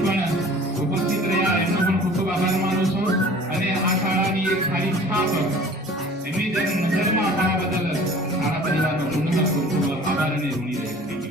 પણ ઉપસ્થિત રહ્યા એમનો પણ ખૂબ આભાર માનું છું અને આ શાળાની એક સારી છાપ એમની જેમ નજરમાં આપવા બદલ મારા પરિવારનો પુનઃ ખૂબ ખૂબ આભાર અને ઋણી રહી.